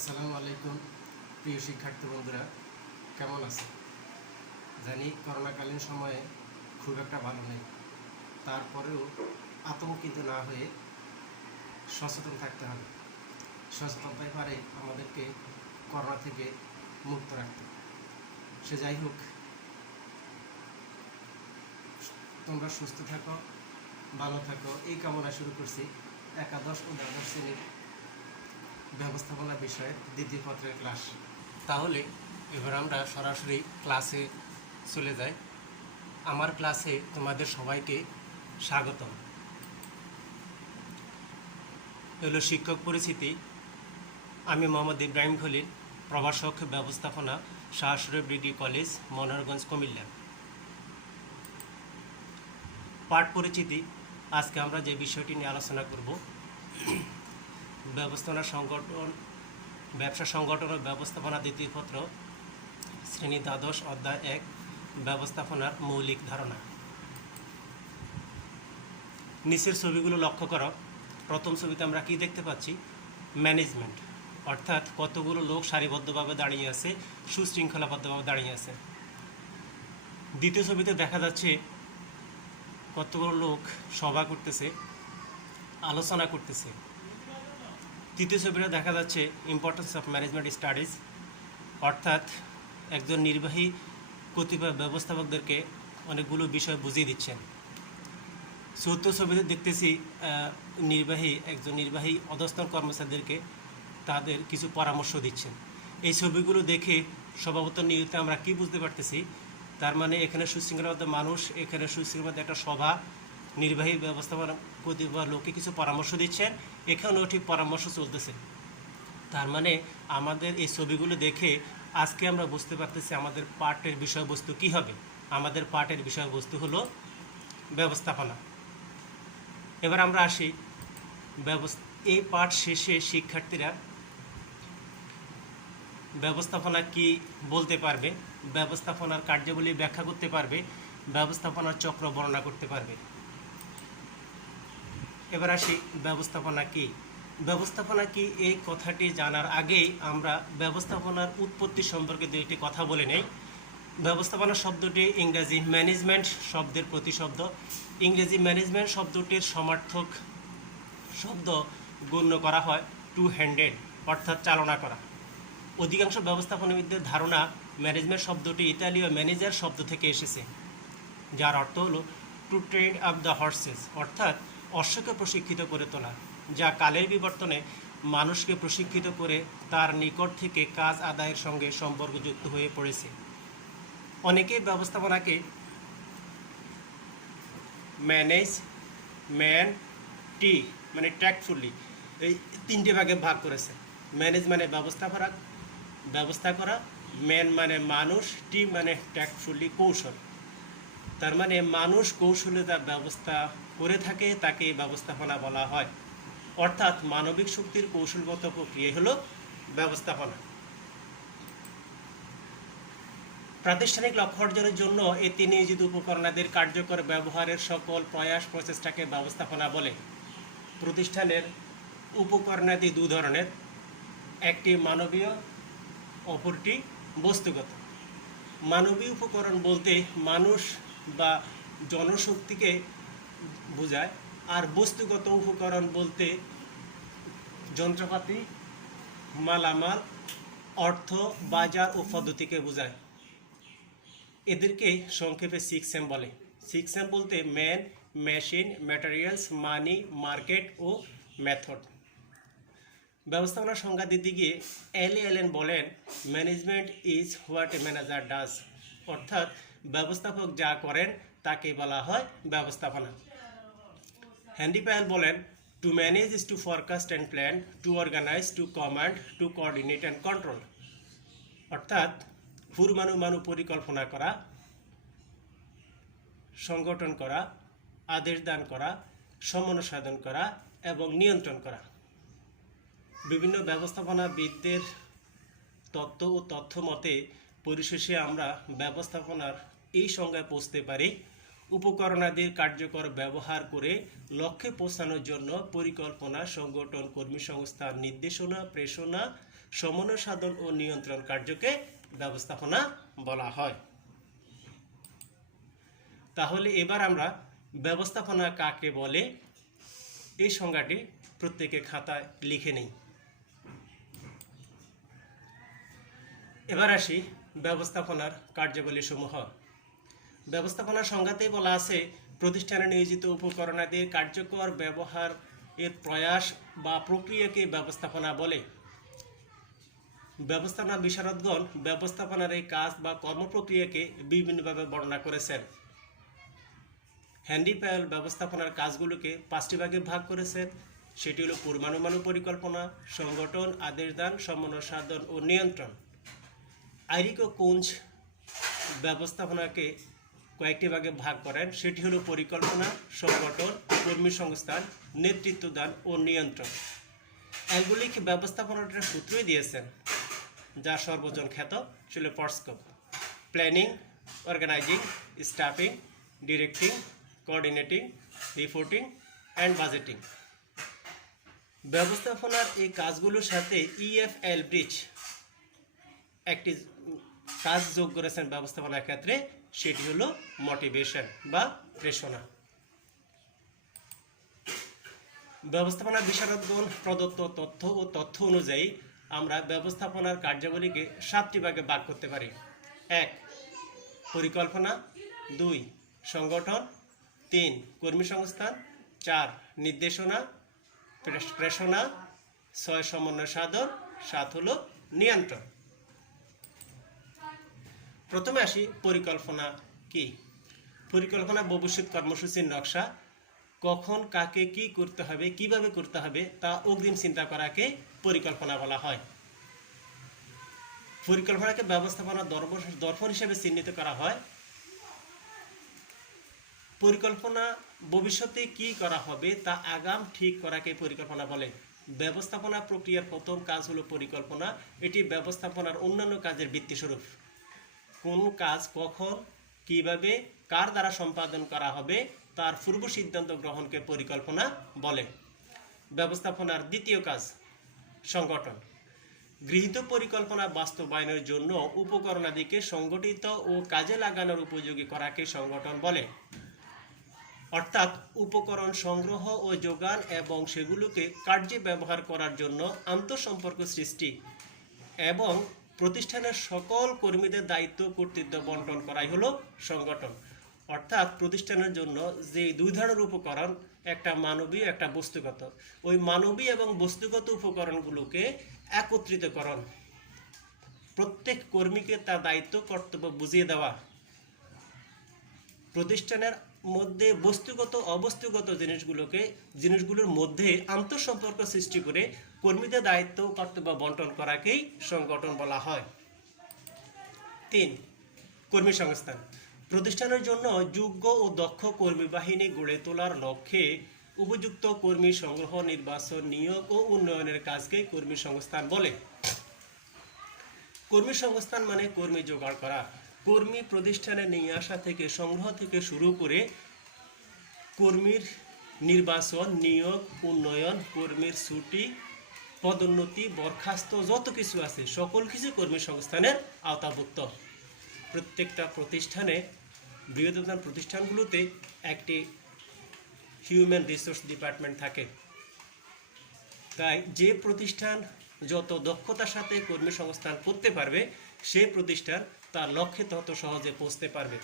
আসসালামু আলাইকুম প্রিয় শিক্ষার্থী বন্ধুরা, কেমন আছে? জানি করোনাকালীন সময়ে খুব একটা ভালো নেই, তারপরেও আতঙ্কিত না হয়ে সচেতন থাকতে হবে। সচেতনতাই পারে আমাদেরকে করোনা থেকে মুক্ত রাখতে। সে যাই হোক, তোমরা সুস্থ থাকো, ভালো থাকো, এই কামনা শুরু করছি একাদশ ও দ্বাদশ শ্রেণীর ব্যবস্থাপনা বিষয়ের দ্বিতীয় পত্রের ক্লাস। তাহলে এবার আমরা সরাসরি ক্লাসে চলে যাই। আমার ক্লাসে তোমাদের সবাইকে স্বাগতম। হলো শিক্ষক পরিচিতি। আমি মোহাম্মদ ইব্রাহিম খলিল, প্রভাষক ব্যবস্থাপনা, শাহসুরব ডিগ্রি কলেজ, মনোহরগঞ্জ, কুমিল্লা। পাঠ পরিচিতি। আজকে আমরা যে বিষয়টি নিয়ে আলোচনা করব, ব্যবসা সংগঠন ও ব্যবস্থাপনা দ্বিতীয় পত্র, শ্রেণী দ্বাদশ, অধ্যায় 1, ব্যবস্থাপনার মৌলিক ধারণা। নিচের ছবিগুলো লক্ষ্য করো। প্রথম ছবিতে আমরা কি দেখতে পাচ্ছি? ম্যানেজমেন্ট, অর্থাৎ কতগুলো লোক সারিবদ্ধভাবে দাঁড়িয়ে আছে, সুশৃঙ্খলাবদ্ধভাবে দাঁড়িয়ে আছে। দ্বিতীয় ছবিতে দেখা যাচ্ছে কতগুলো লোক সভা করতেছে, আলোচনা করতেছে। তৃতীয় ছবিটা দেখা যাচ্ছে ইম্পর্টেন্স অফ ম্যানেজমেন্ট স্টাডিজ, অর্থাৎ একজন নির্বাহী কতিপয় ব্যবস্থাপকদেরকে অনেকগুলো বিষয় বুঝিয়ে দিচ্ছেন। চতুর্থ ছবিতে দেখতেছি একজন নির্বাহী অধস্তন কর্মচারীদেরকে তাদের কিছু পরামর্শ দিচ্ছেন। এই ছবিগুলো দেখে স্বভাবত নিয়তে আমরা কি বুঝতে পারতেছি? তার মানে এখানে সুশৃঙ্খলাবদ্ধ মানুষ, এখানে সুশৃঙ্খলাবদ্ধ একটা সভা, নির্বাহী ব্যবস্থাপনা কতিপয় লোককে কিছু পরামর্শ দিচ্ছেন, এখানেও ঠিক পরামর্শ চলতেছে। তার মানে আমাদের এই ছবিগুলো দেখে আজকে আমরা বুঝতে পারতেছি আমাদের পাঠের বিষয়বস্তু কি হবে। আমাদের পাঠের বিষয়বস্তু হলো ব্যবস্থাপনা। এবার আমরা আসি এই পাঠ শেষে শিক্ষার্থীরা ব্যবস্থাপনা কি বলতে পারবে, ব্যবস্থাপনার কার্যাবলী ব্যাখ্যা করতে পারবে, ব্যবস্থাপনার চক্র বর্ণনা করতে পারবে। এবার আসি ব্যবস্থাপনা কি। ব্যবস্থাপনা কি এই কথাটি জানার আগেই আমরা ব্যবস্থাপনার উৎপত্তি সম্পর্কে দুইটি কথা বলে নেই। ব্যবস্থাপনা শব্দটি ইংরেজি ম্যানেজমেন্ট শব্দের প্রতিশব্দ। ইংরেজি ম্যানেজমেন্ট শব্দটির সমার্থক শব্দ গণ্য করা হয় টু হ্যান্ডেড, অর্থাৎ চালনা করা। অধিকাংশ ব্যবস্থাপনাবিদদের ধারণা ম্যানেজমেন্ট শব্দটি ইতালীয় ম্যানেজার শব্দ থেকে এসেছে, যার অর্থ হলো to train up the horse's, অর্থাৎ অশ্বকে প্রশিক্ষিত করে তোলা, যা কালের বিবর্তনে মানুষকে প্রশিক্ষিত করে তার নিকট থেকে কাজ আদায়ের সঙ্গে সম্পর্কযুক্ত হয়ে পড়েছে। অনেকেই ব্যবস্থাপনাকে ম্যানেজ, ম্যান, টি মানে ট্যাক্টফুলি এই তিনটে ভাগে ভাগ করেছে। ম্যানেজ মানে ব্যবস্থা করা, ম্যান মানে মানুষ, টি মানে ট্যাক্টফুলি কৌশল। তার মানে মানুষ কৌশলে তার ব্যবস্থা করে থাকে, তাকে ব্যবস্থাপনা বলা হয়। অর্থাৎ মানবিক শক্তির কৌশলগত প্রক্রিয়া হলো ব্যবস্থাপনা। প্রাতিষ্ঠানিক লক্ষ্য অর্জনের জন্য এই তিন নিয়োজিত উপকরণাদির কার্যকর ব্যবহারের সকল প্রয়াস প্রচেষ্টাকে ব্যবস্থাপনা বলে। প্রতিষ্ঠানের উপকরণাদি দুই ধরনের, একটি মানবীয়, অপরটি বস্তুগত। মানবীয় উপকরণ বলতে মানুষ বা জনশক্তিকে বোঝায়, আর বস্তুগত উপকরণ বলতে যন্ত্রপাতি, মালামাল, অর্থ, বাজার ও পদ্ধতিকে বোঝায়। এদেরকে সংক্ষেপে 6M বলে। 6M বলতে ম্যান, মেশিন, ম্যাটেরিয়ালস, মানি, মার্কেট ও মেথড। ব্যবস্থাপনার সংজ্ঞা দিতে গিয়ে অ্যালেন বলেন, management is what a manager does, অর্থাৎ ব্যবস্থাপক যা করেন তাকে বলা হয় ব্যবস্থাপনা। হ্যান্ডি পায়েল বলেন, to manage is to forecast and plan, to organise, to command, to coordinate and control, অর্থাৎ পূর্বানুমান পরিকল্পনা করা, সংগঠন করা, আদেশ দান করা, সমন্বয় সাধন করা এবং নিয়ন্ত্রণ করা। বিভিন্ন ব্যবস্থাপনাবিদদের তত্ত্ব ও তথ্য মতে পরিশেষে আমরা ব্যবস্থাপনার এই সংজ্ঞায় পৌঁছতে পারি, উপকরণাদির কার্যকর ব্যবহার করে লক্ষ্যে পৌঁছানোর জন্য পরিকল্পনা, সংগঠন, কর্মী সংস্থান, নির্দেশনা, প্রেরণা, সমন্বয় সাধন ও নিয়ন্ত্রণ কার্যকে ব্যবস্থাপনা বলা হয়। তাহলে এবার আমরা ব্যবস্থাপনা কাকে বলে এই সংজ্ঞাটি প্রত্যেকে খাতায় লিখে নেই। এবার আসি ব্যবস্থাপনার কার্যাবলী সমূহ। ব্যবস্থাপনার সংজ্ঞাতেই বলা আছে প্রতিষ্ঠানে নিয়োজিত উপকরণাদির কার্যকর ব্যবহার এর প্রয়াস বা প্রক্রিয়াকে ব্যবস্থাপনা বলে। ব্যবস্থাপনা বিশারদগণ ব্যবস্থাপনার এই কাজ বা কর্মপ্রক্রিয়াকে বিভিন্নভাবে বর্ণনা করেছেন। হেনরি পায়েল ব্যবস্থাপনার কাজগুলোকে 5টি ভাগে ভাগ করেছেন। সেটি হলো পূর্বানুমান পরিকল্পনা, সংগঠন, আদেশ দান, সমন্বয় সাধন ও নিয়ন্ত্রণ। আইরিকো কুঞ্জ ব্যবস্থাপনাকে কয়েকটি ভাগে ভাগ করেন। সেটি হলো পরিকল্পনা, সংগঠন, কর্মী সংস্থান, নেতৃত্ব দান ও নিয়ন্ত্রণ। এগুলিক ব্যবস্থাপনার সূত্রই দিয়েছেন, যা সর্বজন খ্যাত ছিল পটস্কপ: planning, organising, staffing, directing, coordinating, reporting and budgeting. ব্যবস্থাপনার এই কাজগুলোর সাথে E.F. এলব্রিজ একটি কাজ যোগ করেছেন ব্যবস্থাপনার ক্ষেত্রে, সেটি হলো মোটিভেশন বা প্রেরণা। ব্যবস্থাপনা বিশারদগণ প্রদত্ত তথ্য অনুযায়ী আমরা ব্যবস্থাপনার কার্যাবলীকে 7টি ভাগে ভাগ করতে পারি। 1. পরিকল্পনা, 2. সংগঠন, 3. কর্মী সংস্থান, 4. নির্দেশনা, প্রেরণা, 6. সমন্বয় সাধন, 7 হলো নিয়ন্ত্রণ। প্রথমে আসি পরিকল্পনা কি। পরিকল্পনা ভবিষ্যৎ কর্মসূচির নকশা, কখন কাকে কি করতে হবে, কিভাবে করতে হবে তা অগ্রিম চিন্তা করাকে পরিকল্পনা বলা হয়। পরিকল্পনাকে ব্যবস্থাপনার দর্পণ হিসেবে চিহ্নিত করা হয়। পরিকল্পনা ভবিষ্যতে কি করা হবে তা আগাম ঠিক করাকে পরিকল্পনা বলে। ব্যবস্থাপনা প্রক্রিয়ার প্রথম কাজ হলো পরিকল্পনা। এটি ব্যবস্থাপনার অন্যান্য কাজের ভিত্তিস্বরূপ। কোন কাজ কখন, কিভাবে, কার দ্বারা সম্পাদন করা হবে তার পূর্ব সিদ্ধান্ত গ্রহণকে পরিকল্পনা বলে। ব্যবস্থাপনার দ্বিতীয় কাজ সংগঠন। গৃহীত পরিকল্পনা বাস্তবায়নের জন্য উপকরণাদিকে সংগঠিত ও কাজে লাগানোর উপযোগী করাকে সংগঠন বলে। অর্থাৎ উপকরণ সংগ্রহ ও যোগান এবং সেগুলোকে কার্যে ব্যবহার করার জন্য আন্তঃসম্পর্ক সৃষ্টি এবং প্রতিষ্ঠানের সকল কর্মীদের দায়িত্ব কর্তৃত্ব বন্টন করাই হলো সংগঠন। অর্থাৎ প্রতিষ্ঠানের জন্য যে 2 ধরনের উপকরণ, একটা মানবীয়, একটা বস্তুগত, ওই মানবীয় এবং বস্তুগত উপকরণগুলোকে একত্রিতকরণ, প্রত্যেক কর্মীকে তার দায়িত্ব কর্তব্য বুঝিয়ে দেওয়া, প্রতিষ্ঠানের মধ্যে বস্তুগত অবস্তুগত জিনিসগুলোর মধ্যে আন্তঃসম্পর্ক সৃষ্টি করে কর্মীদের দায়িত্ব কর্তব্য বন্টন করাকেই সংগঠন বলা হয়। 3. কর্মী সংস্থান। প্রতিষ্ঠানের জন্য যোগ্য ও দক্ষ কর্মী বাহিনী গড়ে তোলার লক্ষ্যে উপযুক্ত কর্মী সংগ্রহ, নির্বাচন, নিয়োগ ও উন্নয়নের কাজকে কর্মী সংস্থান বলে। কর্মী সংস্থান মানে কর্মী জোগাড় করা। কর্মী প্রতিষ্ঠানে নিয়ে আসা থেকে সংগ্রহ থেকে শুরু করে কর্মীর নির্বাচন, নিয়োগ, উন্নয়ন, কর্মীর ছুটি, পদোন্নতি, বরখাস্ত, যত কিছু আছে সকল কিছু কর্মী সংস্থানের আওতাভুক্ত। প্রত্যেকটা প্রতিষ্ঠানে, বৃহত্তম প্রতিষ্ঠানগুলোতে একটি হিউম্যান রিসোর্স ডিপার্টমেন্ট থাকে। তাই যে প্রতিষ্ঠান যত দক্ষতার সাথে কর্মী সংস্থান করতে পারবে সেই প্রতিষ্ঠান তার লক্ষ্যে তত সহজে পৌঁছতে পারবে।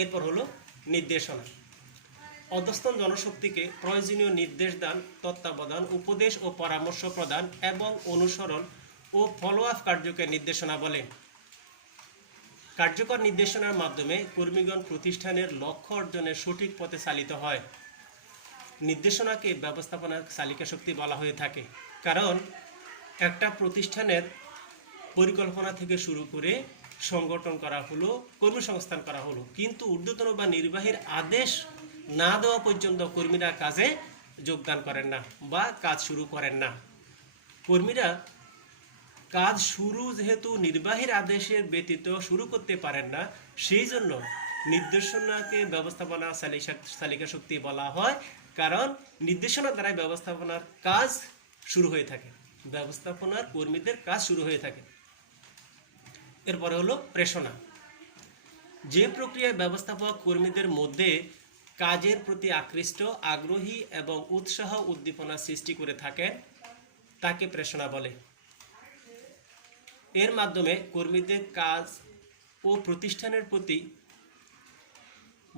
এরপর হলো নির্দেশনা। অধস্তন জনশক্তিকে প্রয়োজনীয় নির্দেশ দান, তত্ত্বাবধান, উপদেশ ও পরামর্শ প্রদান এবং অনুসরণ ও ফলো আপ কার্যকে নির্দেশনা বলে। কার্যকর নির্দেশনার মাধ্যমে কর্মীগণ প্রতিষ্ঠানের লক্ষ্য অর্জনের সঠিক পথে চালিত হয়। নির্দেশনাকে ব্যবস্থাপনার চালিকা শক্তি বলা হয়ে থাকে, কারণ একটা প্রতিষ্ঠানের পরিকল্পনা থেকে শুরু করে সংগঠন করা হলো, কর্মসংস্থান করা হলো, কিন্তু ঊর্ধ্বতন বা নির্বাহীর আদেশ না দেওয়া পর্যন্ত কর্মীরা কাজে যোগদান করেন না বা কাজ শুরু করেন না। কর্মীরা কাজ শুরু যেহেতু নির্বাহীর আদেশের ব্যতীত শুরু করতে পারেন না, সেই জন্য নির্দেশনাকে ব্যবস্থাপনা চালিকা শক্তি বলা হয়, কারণ নির্দেশনা দ্বারাই ব্যবস্থাপনার কাজ শুরু হয়ে থাকে। ব্যবস্থাপনার কর্মীদের কাজ শুরু হয়ে থাকে। এরপরে হলো প্রেষণা। যে প্রক্রিয়ায় ব্যবস্থাপক কর্মীদের মধ্যে কাজের প্রতি আকৃষ্ট, আগ্রহী এবং উৎসাহ উদ্দীপনা সৃষ্টি করে থাকেন তাকে প্রেষণা বলে। এর মাধ্যমে কর্মীদের কাজ ও প্রতিষ্ঠানের প্রতি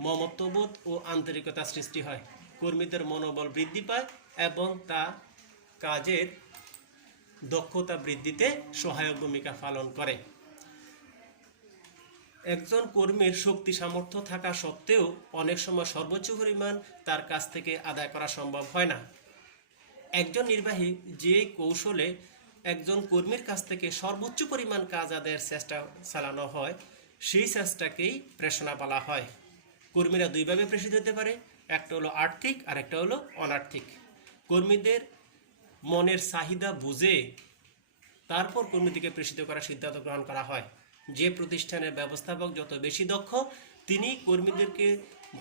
মমত্ববোধ ও আন্তরিকতা সৃষ্টি হয়, কর্মীদের মনোবল বৃদ্ধি পায় এবং তা কাজের দক্ষতা বৃদ্ধিতে সহায়ক ভূমিকা পালন করে। একজন কর্মীর শক্তি সামর্থ্য থাকা সত্ত্বেও অনেক সময় সর্বোচ্চ পরিমাণ তার কাছ থেকে আদায় করা সম্ভব হয় না। একজন নির্বাহী যে কৌশলে একজন কর্মীর কাছ থেকে সর্বোচ্চ পরিমাণ কাজ আদায়ের চেষ্টা চালানো হয় সেই চেষ্টাকেই প্রেষণা বলা হয়। কর্মীরা দুইভাবে প্রেষিত হতে পারে, একটা হলো আর্থিক আর একটা হলো অনার্থিক। কর্মীদের মনের চাহিদা বুঝে তারপর কর্মীদেরকে প্রেষিত করার সিদ্ধান্ত গ্রহণ করা হয়। যে প্রতিষ্ঠানের ব্যবস্থাপক যত বেশি দক্ষ তিনি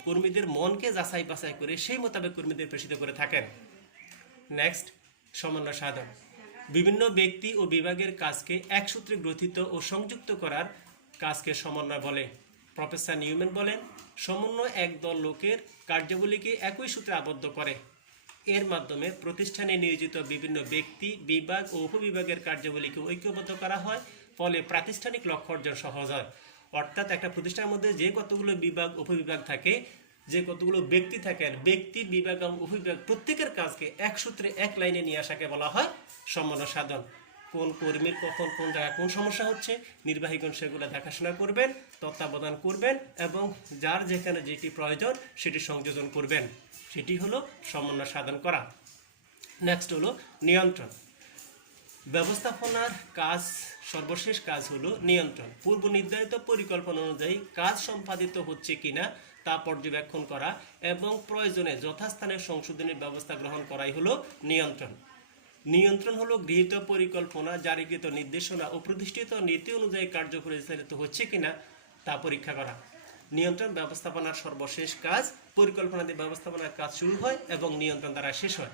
কর্মীদের মনকে যাচাই বাছাই করে সেই মোতাবেক কর্মীদের প্রেষিত করে থাকেন। নেক্সট, সমন্বয় সাধন। বিভিন্ন ব্যক্তি ও বিভাগের কাজকে এক সূত্রে গ্রথিত ও সংযুক্ত করার কাজকে সমন্বয় বলে। প্রফেসর নিউম্যান বলেন, সমন্বয় একদল লোকের কার্যাবলীকে একই সূত্রে আবদ্ধ করে। এর মাধ্যমে প্রতিষ্ঠানে নিয়োজিত বিভিন্ন ব্যক্তি, বিভাগ ও উপবিভাগের কার্যাবলীকে ঐক্যবদ্ধ করা হয়, ফলে প্রাতিষ্ঠানিক লক্ষ্য অর্জন সহজ হয়। অর্থাৎ একটা প্রতিষ্ঠানের মধ্যে যে কতগুলো বিভাগ উপবিভাগ থাকে, যে কতগুলো ব্যক্তি থাকেন, ব্যক্তি, বিভাগ এবং উপবিভাগ প্রত্যেকের কাজকে এক সূত্রে এক লাইনে নিয়ে আসাকে বলা হয় সমন্বয় সাধন। কোন কর্মীর কখন কোন জায়গায় কোন সমস্যা হচ্ছে নির্বাহীগণ সেগুলো দেখাশোনা করবেন, তত্ত্বাবধান করবেন এবং যার যেখানে যেটি প্রয়োজন সেটি সংযোজন করবেন। সেটি হলো সমন্বয় সাধন করা। নেক্সট হলো নিয়ন্ত্রণ। ব্যবস্থাপনার কাজ সর্বশেষ কাজ হলো নিয়ন্ত্রণ। পূর্ব নির্ধারিত পরিকল্পনা অনুযায়ী কাজ সম্পাদিত হচ্ছে কিনা তা পর্যবেক্ষণ করা এবং প্রয়োজনে যথাস্থানে সংশোধনের ব্যবস্থা গ্রহণ করাই হলো নিয়ন্ত্রণ। নিয়ন্ত্রণ হলো গৃহীত পরিকল্পনা, জারিকৃত নির্দেশনা ও প্রতিষ্ঠিত নীতি অনুযায়ী কার্য পরিচালিত হচ্ছে কিনা তা পরীক্ষা করা। নিয়ন্ত্রণ ব্যবস্থাপনার সর্বশেষ কাজ। পরিকল্পনা দিয়ে ব্যবস্থাপনার কাজ শুরু হয় এবং নিয়ন্ত্রণ দ্বারা শেষ হয়।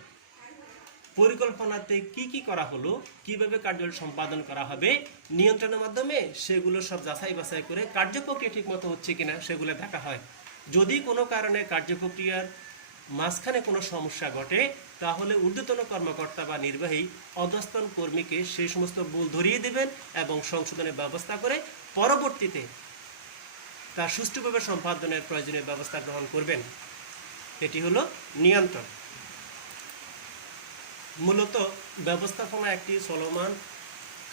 পরিকল্পনাতে কি কি করা হলো, কিভাবে কার্যাবলী সম্পাদন করা হবে, নিয়ন্ত্রণের মাধ্যমে সেগুলো সব যাচাই বাছাই করে কার্যপ্রক্রিয়া ঠিকমতো হচ্ছে কিনা সেগুলো দেখা হয়। যদি কোনো কারণে কার্যপ্রক্রিয়ার মাঝখানে কোনো সমস্যা ঘটে তাহলে ঊর্ধ্বতন কর্মকর্তা বা নির্বাহী অধস্তন কর্মীকে সেই সমস্ত ভুল ধরিয়ে দেবেন এবং সংশোধনের ব্যবস্থা করে পরবর্তীতে তার সুষ্ঠুভাবে সম্পাদনের প্রয়োজনীয় ব্যবস্থা গ্রহণ করবেন। এটি হলো নিয়ন্ত্রণ। মূলত ব্যবস্থাপনা একটি চলমান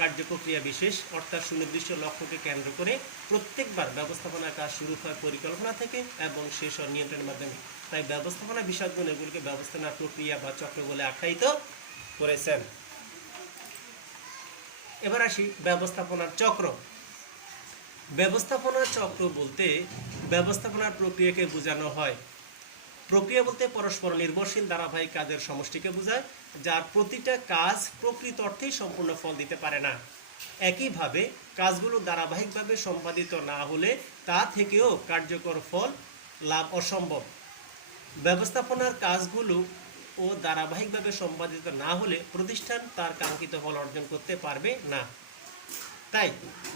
কার্যপ্রক্রিয়া বিশেষ, অর্থাৎ সুনির্দিষ্ট লক্ষ্যকে কেন্দ্র করে প্রত্যেকবার ব্যবস্থাপনার কাজ শুরু হয় পরিকল্পনা থেকে এবং শেষ হয় নিয়ন্ত্রণের মাধ্যমে। তাই ব্যবস্থাপনা বিশেষজ্ঞ এগুলিকে ব্যবস্থাপনা প্রক্রিয়া বা চক্র বলে আখ্যায়িত করেছেন। এবার আসি ব্যবস্থাপনার চক্র। ব্যবস্থাপনার চক্র বলতে ব্যবস্থাপনার প্রক্রিয়াকে বোঝানো হয়। প্রক্রিয়া বলতে পরস্পর নির্ভরশীল ধারাবাহিক কাজের সমষ্টিকে বোঝায়, যার প্রতিটা কাজ প্রকৃত অর্থেই সম্পূর্ণ ফল দিতে পারে না। একইভাবে কাজগুলো ধারাবাহিকভাবে সম্পাদিত না হলে তা থেকেও কার্যকর ফল লাভ অসম্ভব। ব্যবস্থাপনার কাজগুলো ও ধারাবাহিকভাবে সম্পাদিত না হলে প্রতিষ্ঠান তার কাঙ্ক্ষিত ফল অর্জন করতে পারবে না। তাই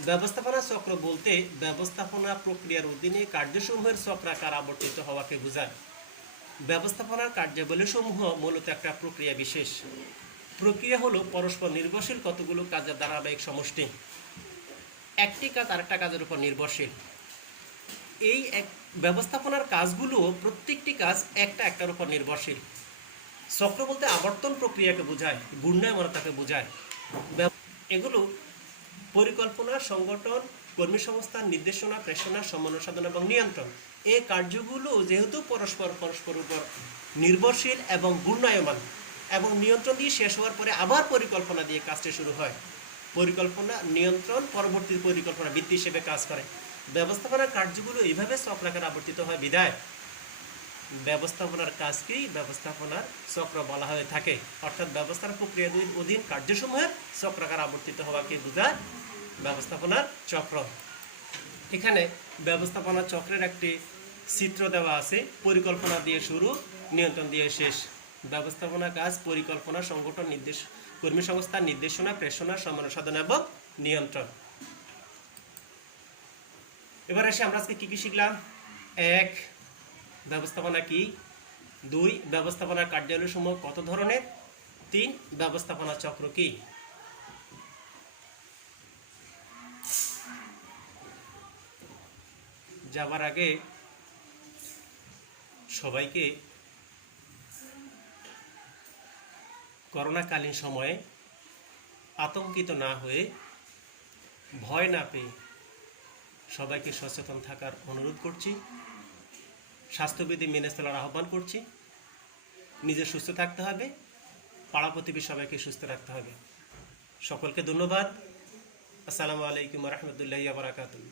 ব্যবস্থাপনা চক্র বলতে ব্যবস্থাপনা প্রক্রিয়ার অধীনে কার্যসমূহের চক্রাকার আবর্তিত হওয়াকে বোঝায়। ব্যবস্থাপনার কার্যাবলীসমূহ মূলত একটা প্রক্রিয়া বিশেষ। প্রক্রিয়া হলো পরস্পর নির্ভরশীল কতগুলো কাজের ধারাবাহিক সমষ্টি। একটি কাজ আরেকটা কাজের উপর নির্ভরশীল। এই ব্যবস্থাপনার কাজগুলো প্রত্যেকটি কাজ একটা একটার উপর নির্ভরশীল। চক্র বলতে আবর্তন প্রক্রিয়াকে বোঝায়, ঘূর্ণায়মানতাকে বোঝায়। এগুলো পরিকল্পনা, সংগঠন, কর্মী সংস্থান, নির্দেশনা, প্রেষণা, সমন্বয় সাধন এবং নিয়ন্ত্রণ। এই কার্যগুলো যেহেতু পরস্পর উপর নির্ভরশীল এবং ঘূর্ণায়মান এবং নিয়ন্ত্রণ দিয়ে শেষ হওয়ার পরে আবার পরিকল্পনা দিয়ে কাজটি শুরু হয়। পরিকল্পনা, নিয়ন্ত্রণ পরবর্তী পরিকল্পনা ভিত্তি হিসেবে কাজ করে। ব্যবস্থাপনার কার্যগুলো এইভাবে চক্রাকার আবর্তিত হয় বিধায় ব্যবস্থাপনার কাজকেই ব্যবস্থাপনার চক্র বলা হয়ে থাকে। অর্থাৎ ব্যবস্থার প্রক্রিয়ার অধীন কার্যসমূহের চক্রাকার আবর্তিত হওয়াকে বোঝায় ব্যবস্থাপনার চক্র। এখানে ব্যবস্থাপনা চক্রের একটি চিত্র দেওয়া আছে। পরিকল্পনা দিয়ে শুরু, নিয়ন্ত্রণ দিয়ে শেষ। ব্যবস্থাপনা কাজ পরিকল্পনা, সংগঠন, কর্মী সংস্থার নির্দেশনা, প্রেষণা, সমন্বয় সাধন এবং নিয়ন্ত্রণ। এবার এসে আমরা আজকে কি কি শিখলাম? 1. ব্যবস্থাপনা কি? 2. ব্যবস্থাপনার কার্যালয় সমূহ কত ধরনের? 3. ব্যবস্থাপনা চক্র কি? যাবার আগে সবাইকে করোনাকালীন সময়ে আতঙ্কিত না হয়ে, ভয় না পেয়ে সবাইকে সচেতন থাকার অনুরোধ করছি। স্বাস্থ্যবিধি মেনে চলার আহ্বান করছি। নিজে সুস্থ থাকতে হবে, পাড়া প্রতিবেশী সবাইকে সুস্থ রাখতে হবে। সকলকে ধন্যবাদ। আসসালামু আলাইকুম ওয়া রাহমাতুল্লাহি ওয়া বারাকাতুহু।